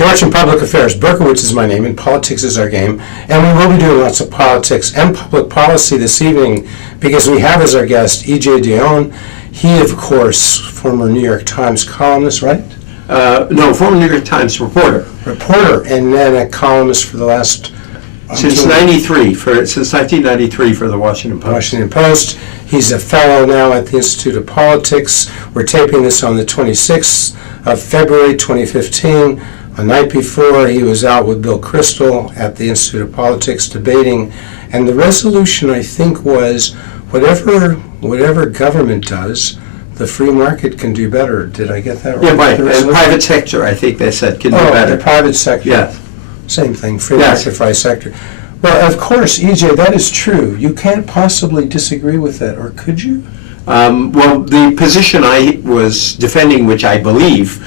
So you're watching Public Affairs. Berkowitz is my name, and politics is our game. And we will be doing lots of politics and public policy this evening because we have as our guest Kristol Dionne. He, of course, former New York Times columnist, right? No, former New York Times reporter. Reporter, and then a columnist for the last... Since 1993 for the Washington Post. Washington Post. He's a fellow now at the Institute of Politics. We're taping this on the 26th of February 2015. The night before, he was out with Bill Kristol at the Institute of Politics debating, and the resolution, I think, was whatever government does, the free market can do better. Did I get that right? Yeah, right. The private sector, I think they said, can do better. The private sector. Yeah. Same thing, free market, private sector. Well, of course, EJ, that is true. You can't possibly disagree with that, or could you? Well, the position I was defending, which I believe,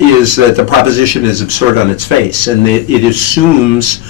is that the proposition is absurd on its face, and it assumes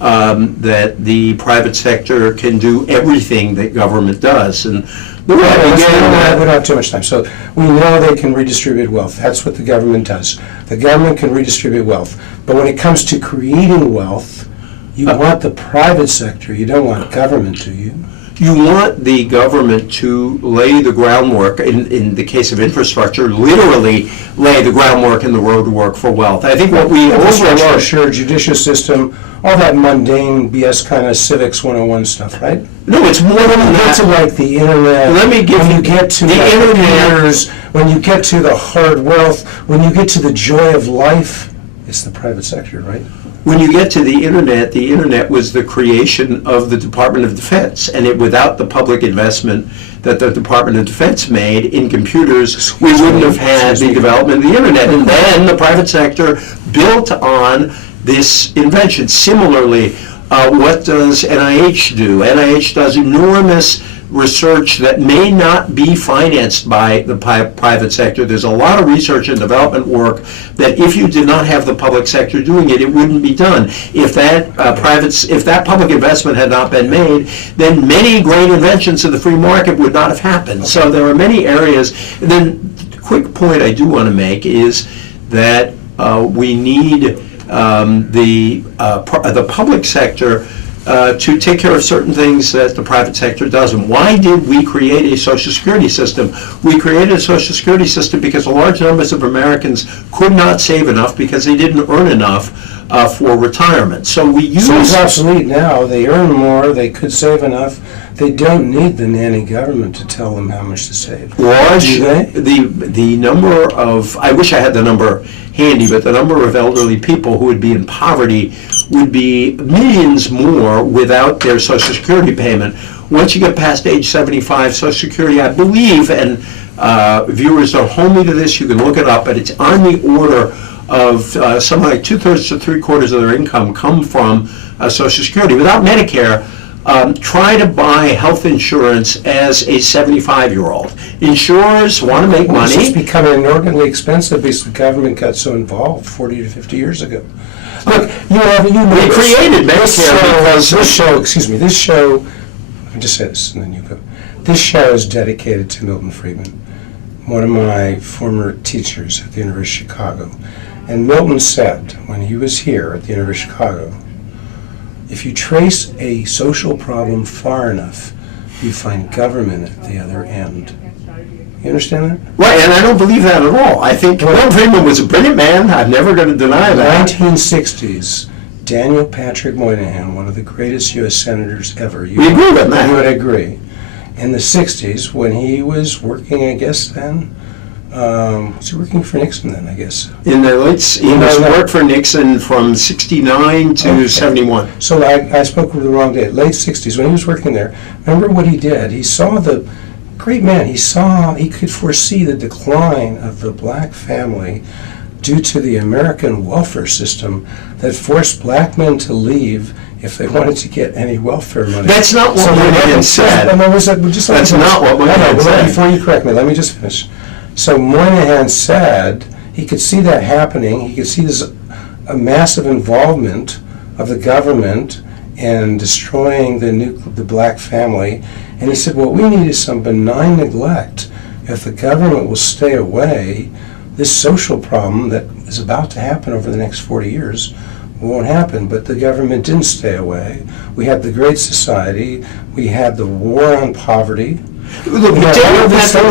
that the private sector can do everything that government does. And we don't have too much time. So we know they can redistribute wealth. That's what the government does. The government can redistribute wealth. But when it comes to creating wealth, you want the private sector. You don't want government, do you? You want the government to lay the groundwork, in the case of infrastructure, literally lay the groundwork and the roadwork for wealth. I think what we infrastructure, sure, judicial system, all that mundane BS kind of civics 101 stuff, right? No, it's more than that. To like the internet. Let me give when you get to the internet, when you get to the hard wealth, when you get to the joy of life, it's the private sector, right? When you get to the internet was the creation of the Department of Defense, and without the public investment that the Department of Defense made in computers, we wouldn't have had the development of the internet. And then the private sector built on this invention. Similarly, what does NIH do? NIH does enormous research that may not be financed by the private sector. There's a lot of research and development work that if you did not have the public sector doing it, it wouldn't be done. If that public investment had not been made, then many great inventions of the free market would not have happened. So there are many areas. And then the quick point I do want to make is that we need the public sector to take care of certain things that the private sector doesn't. Why did we create a Social Security system? We created a Social Security system because large numbers of Americans could not save enough because they didn't earn enough for retirement. So we use... So it's obsolete now. They earn more. They could save enough. They don't need the nanny government to tell them how much to save. Do they? The number of... I wish I had the number handy, but the number of elderly people who would be in poverty would be millions more without their Social Security payment. Once you get past age 75, Social Security, I believe, and viewers don't hold me to this, you can look it up, but it's on the order of something like 2/3 to 3/4 of their income come from Social Security. Without Medicare, try to buy health insurance as a 75-year-old. Insurers want to make money. It's becoming inordinately expensive because the government got so involved 40 to 50 years ago. Look, we created Medicare because this show, let me just say this and then you go. This show is dedicated to Milton Friedman, one of my former teachers at the University of Chicago. And Milton said, when he was here at the University of Chicago, if you trace a social problem far enough, you find government at the other end. You understand that? Right, and I don't believe that at all. I think Milton Friedman was a brilliant man. I'm never going to deny that. In the 1960s, Daniel Patrick Moynihan, one of the greatest U.S. senators ever. We agree with that. You would agree. In the 60s, when he was working, I guess then, was he working for Nixon then, I guess? In the late, he worked for Nixon from 69 to 71. So I spoke with the wrong date. Late 60s, when he was working there, remember what he did? He saw the, great man, he could foresee the decline of the black family due to the American welfare system that forced black men to leave if they wanted to get any welfare money. That's not what Moynihan said. That's not what Moynihan said. Before you correct me, let me just finish. So Moynihan said he could see that happening. He could see this a massive involvement of the government in destroying the black family. And he said, what we need is some benign neglect. If the government will stay away, this social problem that is about to happen over the next 40 years won't happen, but the government didn't stay away. We had the Great Society, we had the war on poverty. Look, Daniel Patrick, let's set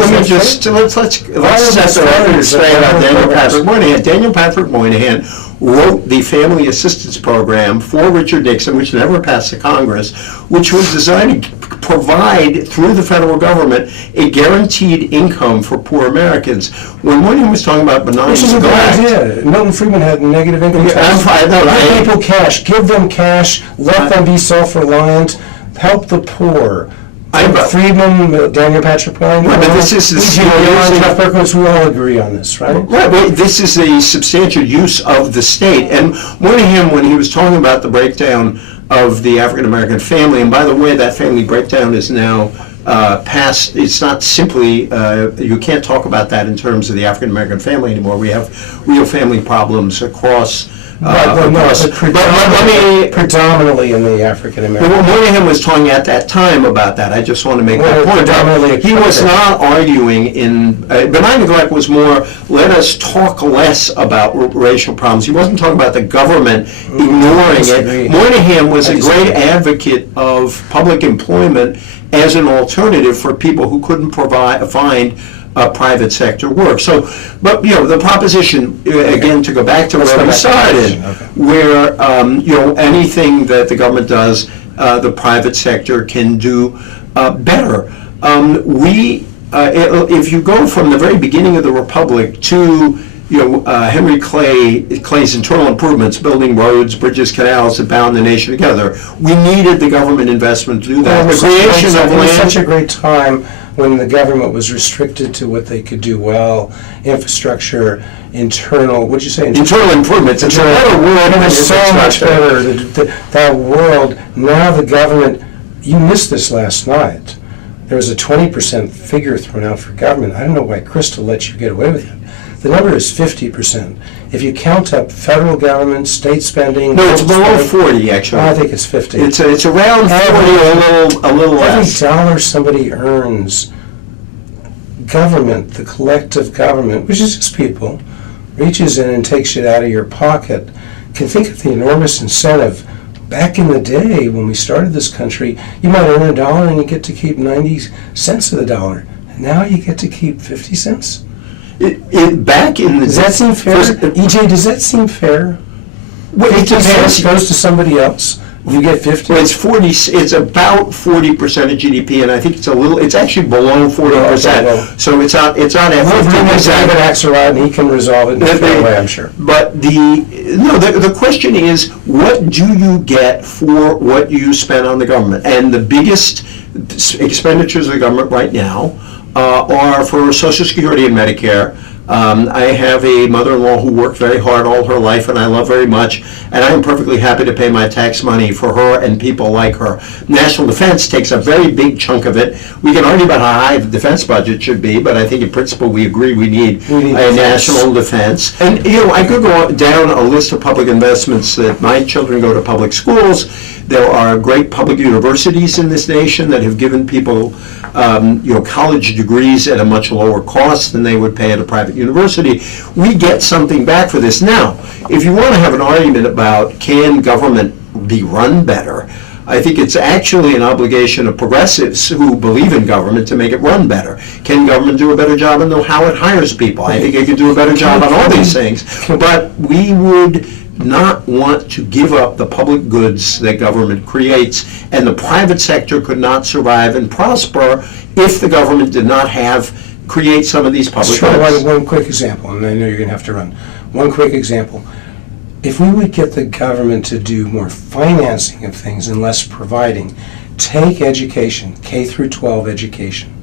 the record straight about Daniel Patrick Moynihan. Daniel Patrick Moynihan wrote the Family Assistance Program for Richard Nixon, which never passed the Congress, which was designed to provide, through the federal government, a guaranteed income for poor Americans. When Moynihan was talking about benign Which is a good neglect, idea. Milton Friedman had negative income tax. Give people cash. Give them cash. Let them be self-reliant. Help the poor. Friedman, Daniel Patrick Moynihan. Right, but this is Jeff Berkowitz, we all agree on this, right? Right, but this is a substantial use of the state. And Moynihan, when he was talking about the breakdown of the African American family, and by the way, that family breakdown is now past. It's not simply, you can't talk about that in terms of the African American family anymore. We have real family problems across. Predominantly in the African American. Well, Moynihan was talking at that time about that. I just want to make that point. He was not arguing in benign neglect was more, let us talk less about racial problems. He wasn't talking about the government ignoring it. Moynihan was a great advocate of public employment as an alternative for people who couldn't find private sector work. So, but the proposition again, to go back to where we started, where anything that the government does, the private sector can do better. If you go from the very beginning of the Republic to Henry Clay's internal improvements, building roads, bridges, canals that bound the nation together, we needed the government investment to do that. The creation of land. It was such a great time when the government was restricted to what they could do well, infrastructure, internal, what'd you say? Internal improvements. It's a better word. It was so much better, that world. Now the government, you missed this last night. There was a 20% figure thrown out for government. I don't know why Kristol let you get away with it. The number is 50%. If you count up federal government, state spending... No, it's below 40, actually. I think it's 50. It's around 40, a little less. Every dollar somebody earns, government, the collective government, which is just people, reaches in and takes it out of your pocket. Can think of the enormous incentive. Back in the day, when we started this country, you might earn $1 and you get to keep 90 cents of the dollar. Now you get to keep 50 cents. Back in the... Does that seem fair? EJ, does that seem fair? Well, 50 cents goes to somebody else. You get 50. Well, it's 40. It's about 40% of GDP, and I think it's actually below 40%. So it's not at 50%. David Axelrod, and he can resolve it in a fair way, I'm sure. But the question is, what do you get for what you spend on the government? And the biggest expenditures of the government right now are for Social Security and Medicare. I have a mother-in-law who worked very hard all her life and I love very much, and I am perfectly happy to pay my tax money for her and people like her. National defense takes a very big chunk of it. We can argue about how high the defense budget should be, but I think in principle we agree we need a national defense. And I could go down a list of public investments that my children go to public schools. There are great public universities in this nation that have given people college degrees at a much lower cost than they would pay at a private university. We get something back for this. Now, if you want to have an argument about can government be run better, I think it's actually an obligation of progressives who believe in government to make it run better. Can government do a better job on how it hires people? I think it could do a better job on all these things. But we would not want to give up the public goods that government creates, and the private sector could not survive and prosper if the government did not create some of these public goods. One quick example, and I know you're going to have to run. One quick example. If we would get the government to do more financing of things and less providing, take education, K through 12 education.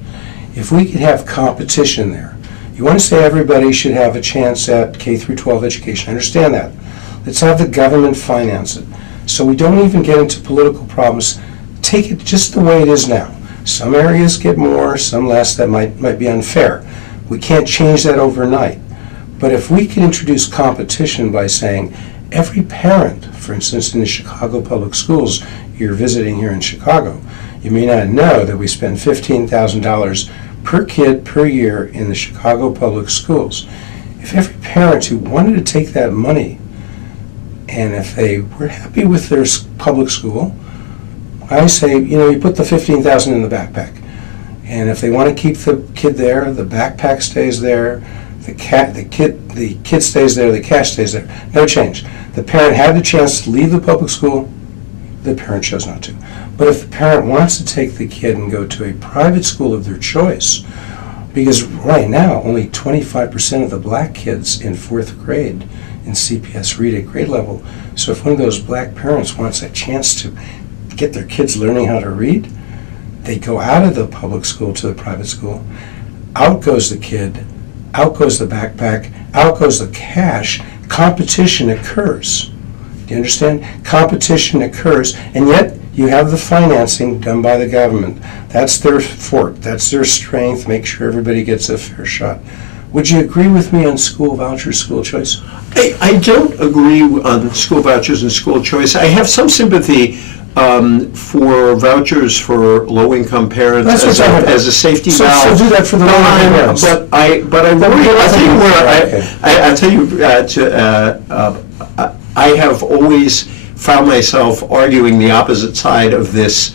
If we could have competition there, you want to say everybody should have a chance at K through 12 education. I understand that. Let's have the government finance it. So we don't even get into political problems. Take it just the way it is now. Some areas get more, some less. That might be unfair. We can't change that overnight. But if we can introduce competition by saying every parent, for instance, in the Chicago public schools, you're visiting here in Chicago, you may not know that we spend $15,000 per kid per year in the Chicago public schools. if every parent who wanted to take that money, and if they were happy with their public school, I say, you put the $15,000 in the backpack. And if they want to keep the kid there, the backpack stays there, the kid stays there, the cash stays there. No change. The parent had the chance to leave the public school, the parent chose not to. But if the parent wants to take the kid and go to a private school of their choice, because right now only 25% of the black kids in 4th grade in CPS read at grade level. So if one of those black parents wants a chance to get their kids learning how to read, they go out of the public school to the private school. Out goes the kid, out goes the backpack, out goes the cash. Competition occurs. Do you understand? Competition occurs, and yet you have the financing done by the government. That's their fort. That's their strength. Make sure everybody gets a fair shot. Would you agree with me on school vouchers, school choice? I don't agree on school vouchers and school choice. I have some sympathy for vouchers for low-income parents as a safety valve. So do that for the low-income parents. I'll tell you, I have always found myself arguing the opposite side of this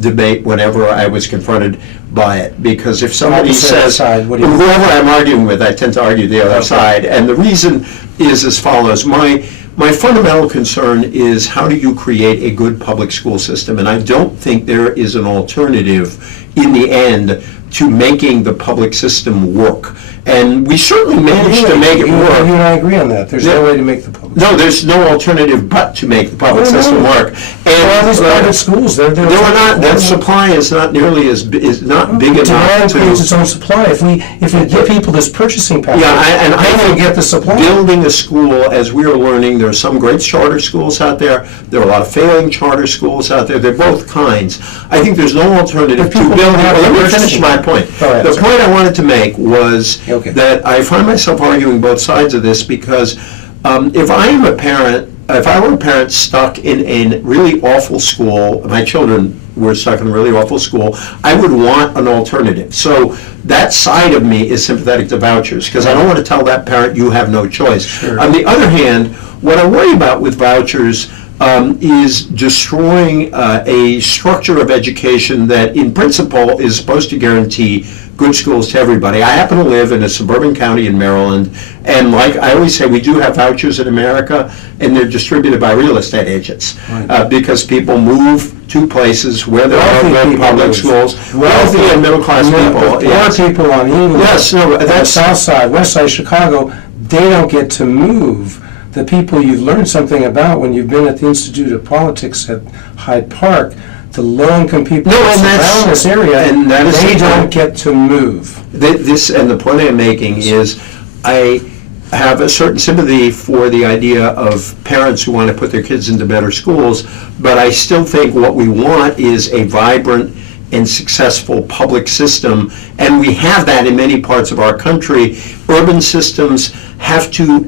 debate whenever I was confronted by it. Because if somebody says, whoever I'm arguing with, I tend to argue the other side. And the reason is as follows. My fundamental concern is how do you create a good public school system? And I don't think there is an alternative in the end to making the public system work. And we certainly managed to make it work. You and I agree on that. There's no way to make the public No, there's no alternative but to make the public system work. And all these private schools, they're not. That supply is not nearly is not big enough. Demand creates its own supply. If we give people this purchasing power, I will get the supply. Building a school, as we are learning, there are some great charter schools out there. There are a lot of failing charter schools out there. They're both kinds. I think there's no alternative to building. Let me finish my point. The point I wanted to make was that I find myself arguing both sides of this because if I were a parent stuck in a really awful school, my children were stuck in a really awful school, I would want an alternative. So that side of me is sympathetic to vouchers because I don't want to tell that parent you have no choice. Sure. On the other hand, what I worry about with vouchers is destroying a structure of education that in principle is supposed to guarantee good schools to everybody. I happen to live in a suburban county in Maryland, and like I always say, we do have vouchers in America, and they're distributed by real estate agents because people move to places where there are good public schools. Wealthy and middle-class people. Poor people on England, that's South Side, West Side, Chicago, they don't get to move. The people you've learned something about when you've been at the Institute of Politics at Hyde Park, the low-income people around this area, and they don't get to move. And the point I'm making is I have a certain sympathy for the idea of parents who want to put their kids into better schools, but I still think what we want is a vibrant and successful public system, and we have that in many parts of our country. Urban systems have to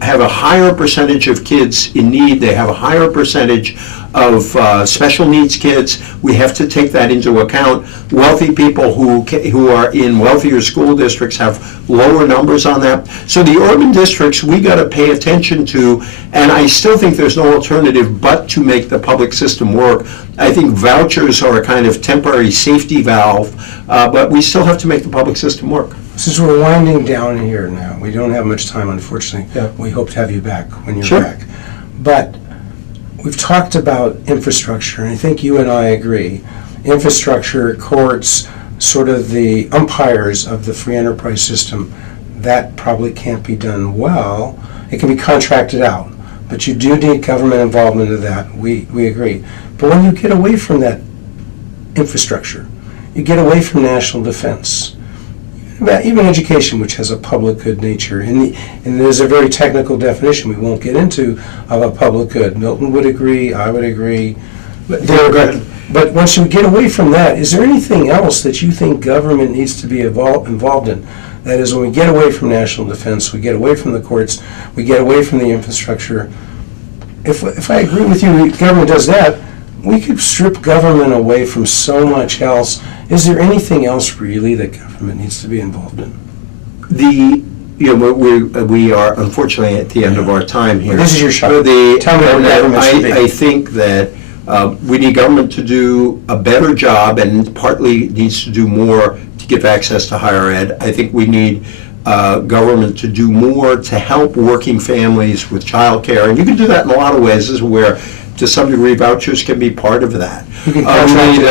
have a higher percentage of kids in need. They have a higher percentage of special needs kids. We have to take that into account. Wealthy people who are in wealthier school districts have lower numbers on that. So the urban districts we got to pay attention to, and I still think there's no alternative but to make the public system work. I think vouchers are a kind of temporary safety valve, but we still have to make the public system work. Since we're winding down here now, we don't have much time, unfortunately. Yeah. We hope to have you back when you're back. But we've talked about infrastructure, and I think you and I agree. Infrastructure, courts, sort of the umpires of the free enterprise system, that probably can't be done well. It can be contracted out, but you do need government involvement in that. We agree. But when you get away from that infrastructure, you get away from national defense, even education, which has a public good nature, and there's a very technical definition we won't get into of a public good. Milton would agree, I would agree. But once you get away from that, is there anything else that you think government needs to be involved in? That is, when we get away from national defense, we get away from the courts, we get away from the infrastructure. If I agree with you, government does that, we could strip government away from so much else. Is there anything else really that government needs to be involved in? we are unfortunately at the end of our time here. Well, this is your shot. Tell me what government should be. I think that we need government to do a better job, and partly needs to do more to give access to higher ed. I think we need government to do more to help working families with childcare, and you can do that in a lot of ways. This is where, to some degree, vouchers can be part of that. Contracting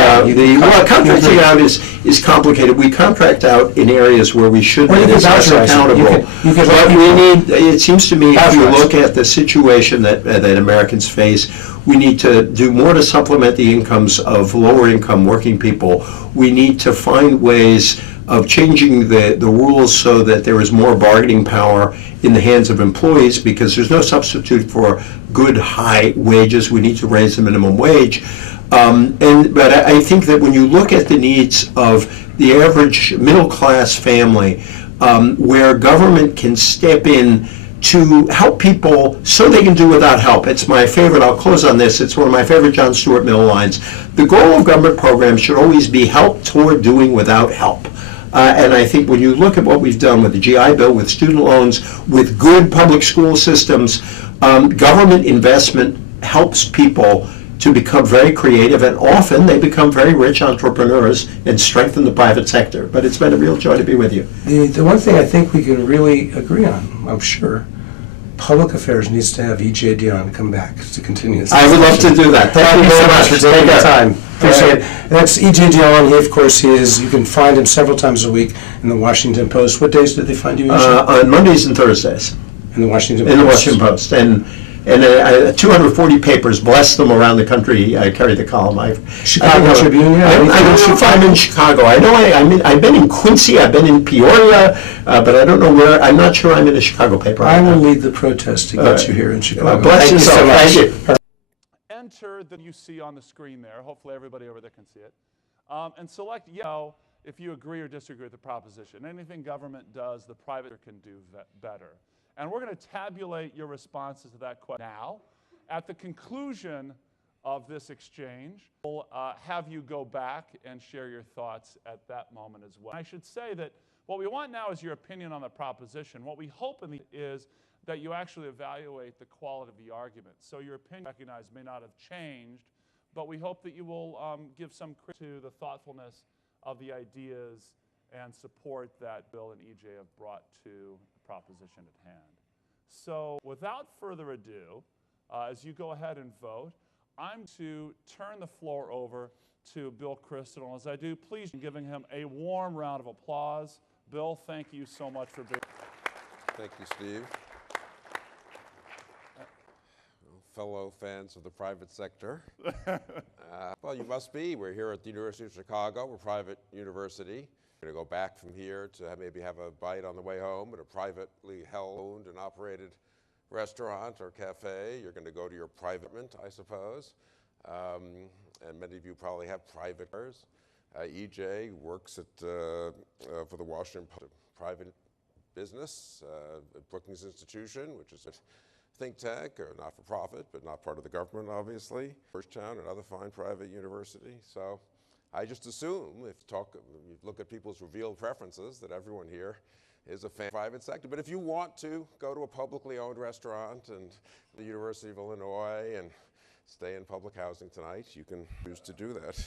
out is complicated. We contract out in areas where we should be less accountable. But we need. It seems to me, if you look at the situation that Americans face, we need to do more to supplement the incomes of lower income working people. We need to find ways of changing the rules so that there is more bargaining power in the hands of employees, because there's no substitute for good high wages. We need to raise the minimum wage. But I think that when you look at the needs of the average middle-class family, where government can step in to help people so they can do without help. It's my favorite, I'll close on this, it's one of my favorite John Stuart Mill lines. The goal of government programs should always be help toward doing without help. And I think when you look at what we've done with the GI Bill, with student loans, with good public school systems, government investment helps people to become very creative, and often they become very rich entrepreneurs and strengthen the private sector. But it's been a real joy to be with you. The one thing I think we can really agree on, I'm sure, public affairs needs to have E.J. Dionne come back to continue this. I would love to do that. Thank you so much for taking the time. Appreciate it. And that's E.J. Dionne. He, of course, you can find him several times a week in the Washington Post. What days did they find you? On Mondays and Thursdays. In the Washington Post. In the Washington Post. And 240 papers, bless them, around the country. I carry the column. Chicago Tribune. I don't know if I'm in Chicago. I know I've been in Quincy. I've been in Peoria, but I don't know where. I'm not sure I'm in a Chicago paper. I will lead the protest to get you here in Chicago. Bless you so much. Thank you. Enter that you see on the screen there. Hopefully everybody over there can see it. And select yes if you agree or disagree with the proposition. Anything government does, the private can do better. And we're going to tabulate your responses to that question now. At the conclusion of this exchange, we'll have you go back and share your thoughts at that moment as well. I should say that what we want now is your opinion on the proposition. What we hope is that you actually evaluate the quality of the argument. So your opinion, recognize, may not have changed, but we hope that you will give some credit to the thoughtfulness of the ideas and support that Bill and EJ have brought to the proposition at hand. So without further ado, as you go ahead and vote, I'm to turn the floor over to Bill Kristol. And as I do, please giving him a warm round of applause. Bill, thank you so much for being here. Thank you, Steve. Fellow fans of the private sector. Well, you must be. We're here at the University of Chicago. We're a private university. We're going to go back from here to maybe have a bite on the way home at a privately held and operated restaurant or cafe. You're going to go to your private, I suppose. And many of you probably have private cars. EJ works at for the Washington Post, private business, at Brookings Institution, which is a think tank, or not-for-profit, but not part of the government, obviously. Georgetown, another fine private university. So I just assume, if you look at people's revealed preferences, that everyone here is a fan of the private sector. But if you want to go to a publicly owned restaurant and the University of Illinois and stay in public housing tonight, you can choose to do that.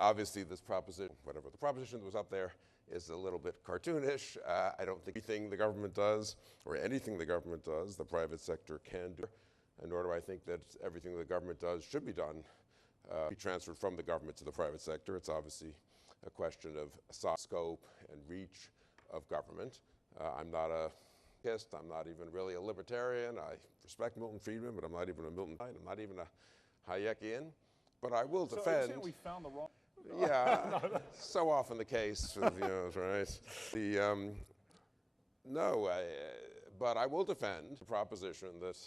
Obviously, this proposition, whatever the proposition that was up there, is a little bit cartoonish. I don't think anything the government does, or anything the government does, the private sector can do, and nor do I think that everything the government does should be done, be transferred from the government to the private sector. It's obviously a question of size, scope, and reach of government. I'm not a anarchist. I'm not even really a libertarian. I respect Milton Friedman, but I'm not even a Milton. I'm not even a Hayekian. But I will defend. So you're saying we found the wrong. Yeah, so often the case, right? But I will defend the proposition that,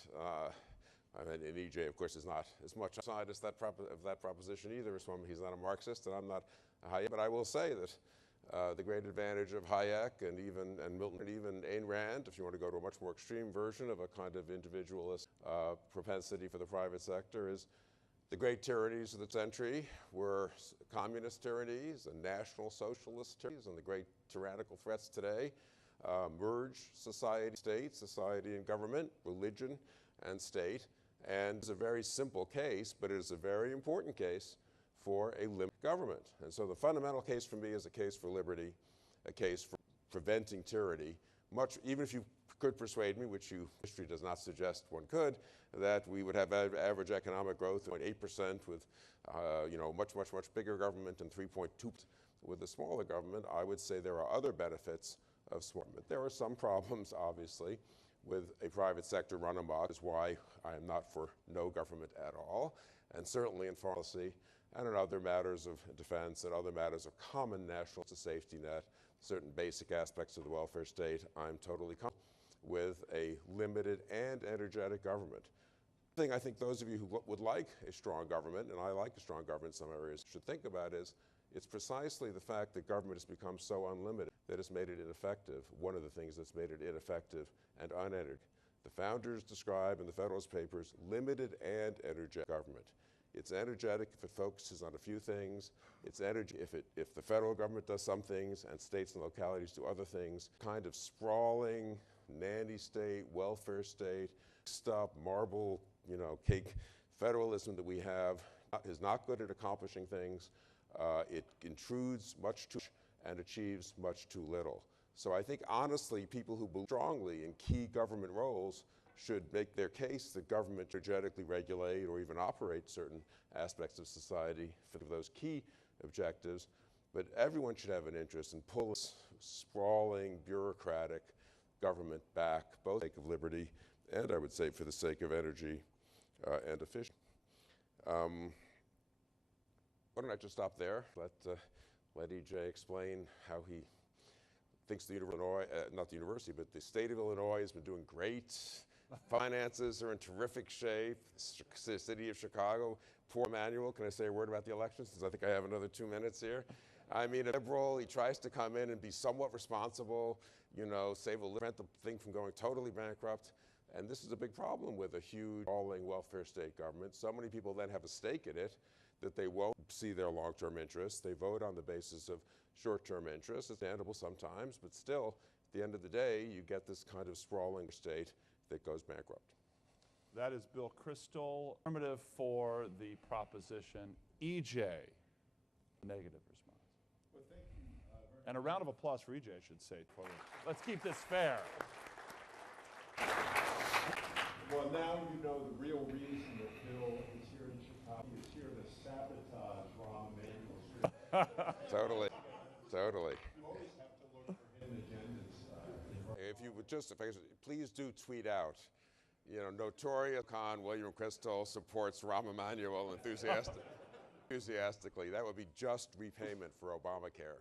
and EJ, of course, is not as much outside as that proposition either. He's not a Marxist, and I'm not a Hayek. But I will say that the great advantage of Hayek and Milton and even Ayn Rand, if you want to go to a much more extreme version of a kind of individualist propensity for the private sector, is The great tyrannies of the century were communist tyrannies and national socialist tyrannies, and the great tyrannical threats today merge society and government, religion and state. And it's a very simple case, but it is a very important case for a limited government. And so the fundamental case for me is a case for liberty, a case for preventing tyranny. Even if you could persuade me, which history does not suggest one could, that we would have average economic growth of 0.8% with much bigger government and 3.2% with a smaller government, I would say there are other benefits of small government. There are some problems, obviously, with a private sector run amok, is why I am not for no government at all, and certainly in foreign policy and in other matters of defense and other matters of common national safety net, certain basic aspects of the welfare state, I'm totally comfortable with a limited and energetic government. The thing I think those of you who would like a strong government, and I like a strong government in some areas, should think about is it's precisely the fact that government has become so unlimited that has made it ineffective. One of the things that's made it ineffective and unenergetic. The founders describe in the Federalist Papers limited and energetic government. It's energetic if it focuses on a few things. It's energy if the federal government does some things and states and localities do other things. Kind of sprawling nanny state, welfare state, stop marble, cake federalism that we have is not good at accomplishing things. It intrudes much too much and achieves much too little. So I think honestly, people who believe strongly in key government roles should make their case that government energetically regulate or even operate certain aspects of society for those key objectives. But everyone should have an interest in pulling sprawling, bureaucratic government back, both for the sake of liberty and, I would say, for the sake of energy and efficiency. Why don't I just stop there? Let EJ explain how he thinks the Illinois, not the university, but the state of Illinois has been doing great. Finances are in terrific shape. The city of Chicago, poor Emmanuel. Can I say a word about the elections? Since I think I have another 2 minutes here. I mean, a liberal, he tries to come in and be somewhat responsible, prevent the thing from going totally bankrupt. And this is a big problem with a huge, sprawling welfare state government. So many people then have a stake in it that they won't see their long-term interests. They vote on the basis of short-term interests. It's understandable sometimes, but still, at the end of the day, you get this kind of sprawling state that goes bankrupt. That is Bill Kristol, affirmative for the proposition. EJ, negative response. Well, thank you. And a round of applause for EJ, I should say. Let's keep this fair. Well, now you know the real reason that Bill is here in Chicago. He is here to sabotage Rahm Emanuel's. Totally. You always have to look for hidden agendas. If you would just, please do tweet out, notorious con William Kristol supports Rahm Emanuel enthusiastically. That would be just repayment for Obamacare.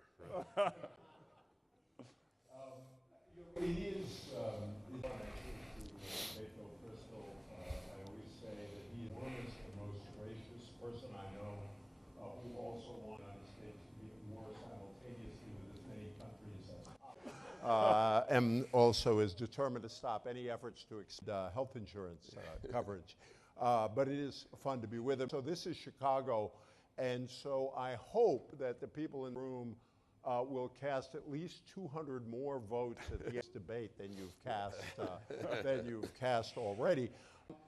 It is Kristol. I always say that he is the most gracious person I know who also wants the United States to be at war simultaneously with as many countries as possible. And also is determined to stop any efforts to extend health insurance coverage. But it is fun to be with him. So this is Chicago, and so I hope that the people in the room will cast at least 200 more votes at the debate than you've cast already.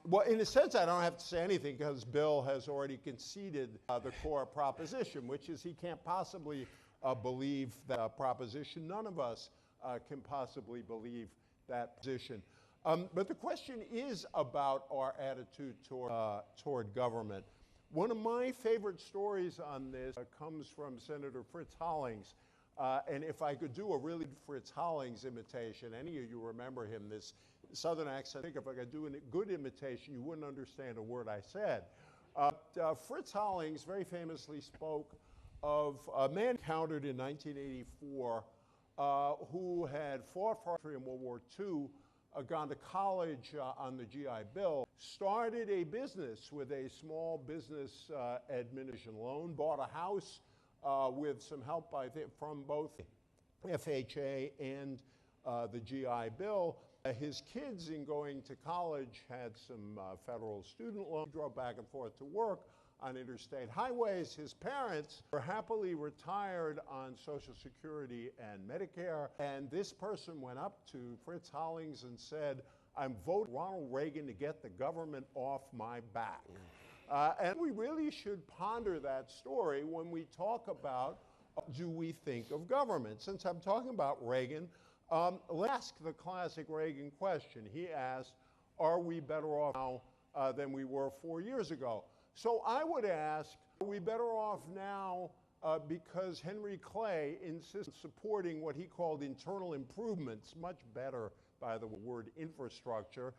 Well, in a sense, I don't have to say anything because Bill has already conceded the core proposition, which is he can't possibly believe that proposition. None of us can possibly believe that position. But the question is about our attitude toward government. One of my favorite stories on this comes from Senator Fritz Hollings. And if I could do a really Fritz Hollings imitation, any of you remember him, this Southern accent, I think if I could do a good imitation, you wouldn't understand a word I said. Fritz Hollings very famously spoke of a man encountered in 1984 who had fought for our country in World War II, gone to college on the GI Bill, started a business with a small business administration loan, bought a house with some help from both FHA and the GI Bill. His kids, in going to college, had some federal student loans. He drove back and forth to work on interstate highways. His parents were happily retired on Social Security and Medicare, and this person went up to Fritz Hollings and said, "I'm voting Ronald Reagan to get the government off my back." And we really should ponder that story when we talk about do we think of government. Since I'm talking about Reagan, let's ask the classic Reagan question. He asked, are we better off now than we were 4 years ago? So I would ask, are we better off now because Henry Clay insisted supporting what he called internal improvements, much better by the word infrastructure,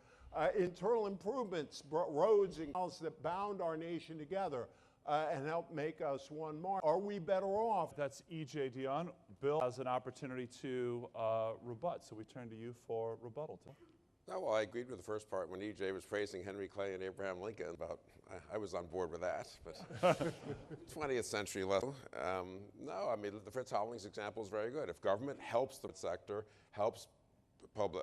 internal improvements, roads and canals that bound our nation together and help make us one mark. Are we better off? That's E.J. Dionne. Bill has an opportunity to rebut, so we turn to you for rebuttal. No, well, I agreed with the first part when E.J. was praising Henry Clay and Abraham Lincoln. I was on board with that, but 20th century level. No, I mean, the Fritz Hollings example is very good. If government helps the sector, helps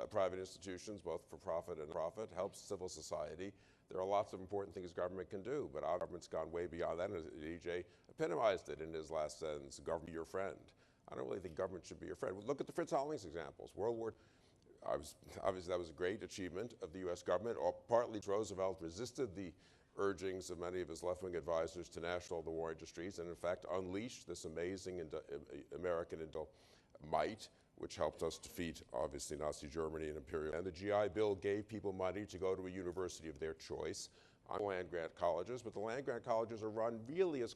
private institutions, both for profit and profit, helps civil society, there are lots of important things government can do, but our government's gone way beyond that, and E.J. epitomized it in his last sentence, government be your friend. I don't really think government should be your friend. Look at the Fritz Hollings examples. Obviously that was a great achievement of the U.S. government. Partly Roosevelt resisted the urgings of many of his left-wing advisors to nationalize the war industries, and in fact unleashed this amazing American might, which helped us defeat, obviously, Nazi Germany and imperial. And the GI Bill gave people money to go to a university of their choice on land-grant colleges, but the land-grant colleges are run really as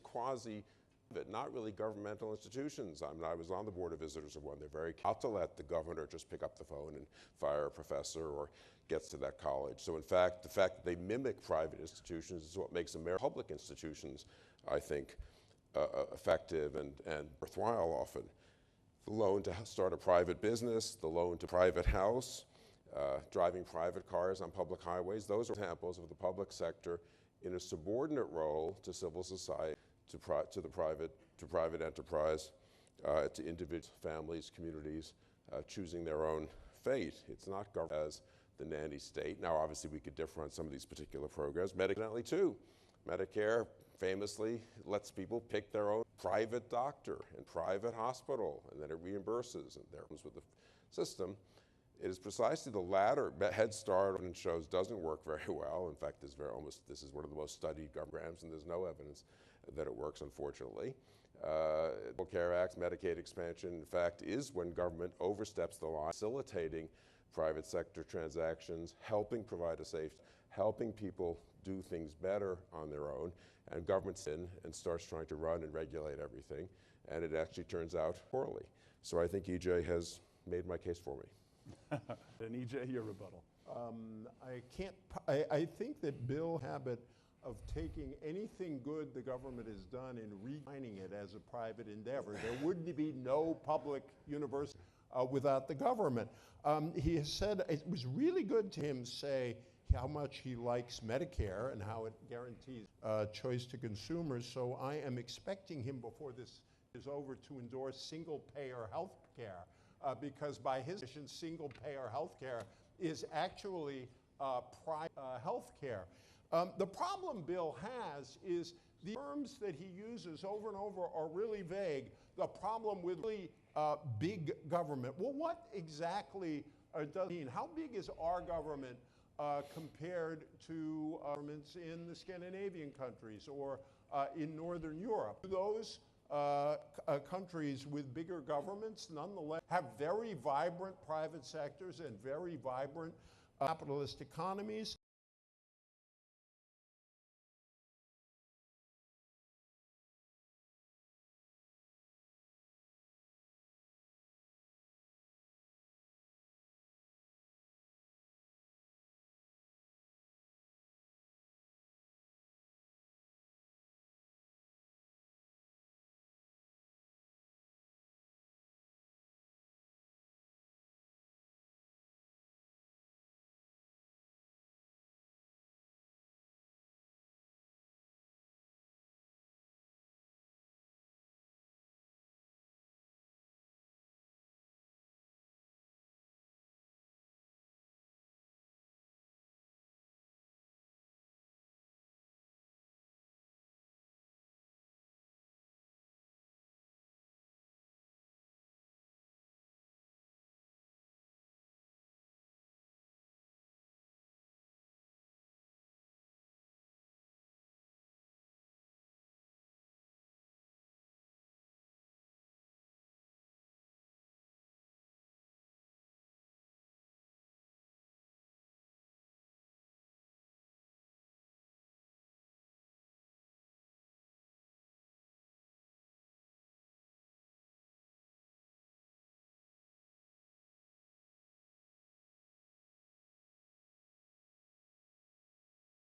not really governmental institutions. I was on the board of visitors of one. They're very out to let the governor just pick up the phone and fire a professor or gets to that college. So in fact, the fact that they mimic private institutions is what makes American public institutions, I think, effective and worthwhile often. The loan to start a private business, the loan to private house, driving private cars on public highways, those are examples of the public sector in a subordinate role to civil society, to private enterprise, to individuals, families, communities, choosing their own fate. It's not government as the nanny state. Now, obviously, we could differ on some of these particular programs. Medicare, too. Medicare famously lets people pick their own private doctor and private hospital, and then it reimburses, and there comes with the system. It is precisely the latter. Head Start shows doesn't work very well. In fact, this is one of the most studied programs, and there's no evidence that it works, unfortunately. Affordable Care Act, Medicaid expansion, in fact, is when government oversteps the line, facilitating private sector transactions, helping provide a safe, helping people do things better on their own, and government's in and starts trying to run and regulate everything, and it actually turns out poorly. So I think E.J. has made my case for me. And E.J., your rebuttal. I think that Bill's habit of taking anything good the government has done and redefining it as a private endeavor. There would be no public university without the government. He has said it was really good to him say how much he likes Medicare and how it guarantees choice to consumers. So I am expecting him before this is over to endorse single-payer health care because by his definition, single-payer health care is actually private health care. The problem Bill has is the terms that he uses over and over are really vague. The problem with really big government. Well, what exactly does it mean? How big is our government compared to governments in the Scandinavian countries or in Northern Europe? Those countries with bigger governments nonetheless have very vibrant private sectors and very vibrant capitalist economies.